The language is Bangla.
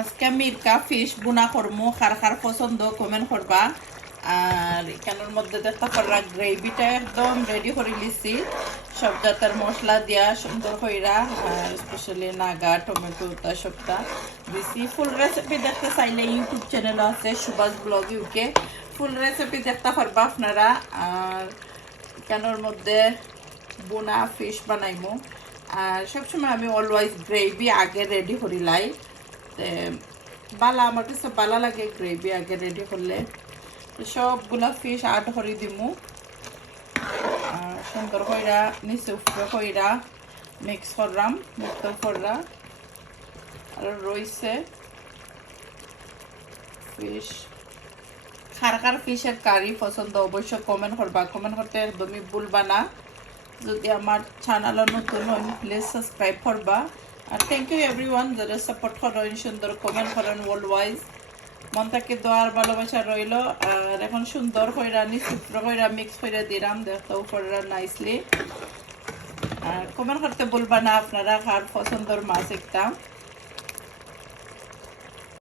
আজকে আমি ইরকা ফিশ বুনা করবো, খার খার পছন্দ কমেন্ট করবা। আর এখানের মধ্যে দেখতে পারা গ্রেভিটা একদম রেডি করে লিছি, সব জাতের মশলা দিয়া সুন্দর কইরা, আর স্পেশালি নাগা টমেটো তা সবটা দিছি। ফুল রেসিপি দেখতে চাইলে ইউটিউব চ্যানেল আছে Subhash blog UK, full recipe দেখতে পারবা আপনারা। আর এখানের মধ্যে বুনা ফিশ বানাইমু। আর সবসময় আমি অলওয়াইজ গ্রেভি আগে রেডি করি লাই, বালা আমার কাছে বালা লাগে গ্রেভি আগে রেডি করলে। সবগুলা ফিশ আড করে দিমু, সুন্দর কইরা নিচে উপরে কইরা মিক্স করলাম, মিক্স করা। আর রয়েছে ফিশ, কার কার ফিশের কারি পছন্দ অবশ্য কমেন্ট করবা, কমেন্ট করতে একদমই ভুলবা না। যদি আমার চ্যানেল নতুন হয় প্লিজ সাবস্ক্রাইব করবা। আর থ্যাংক ইউ এভরিওয়ান যারা সাপোর্ট করেন, সুন্দর কমেন্ট করেন ওয়ার্ল্ড ওয়াইজ, মন থেকে দোয়ার ভালোবাসা রইল। আর এখন সুন্দর কইরা নিচুপ্র কইরা মিক্স করে দিলাম, দেখতেও কইরা নাইসলি। আর কমেন্ট করতে বলবা না আপনারা কার পছন্দর মাছ একটা।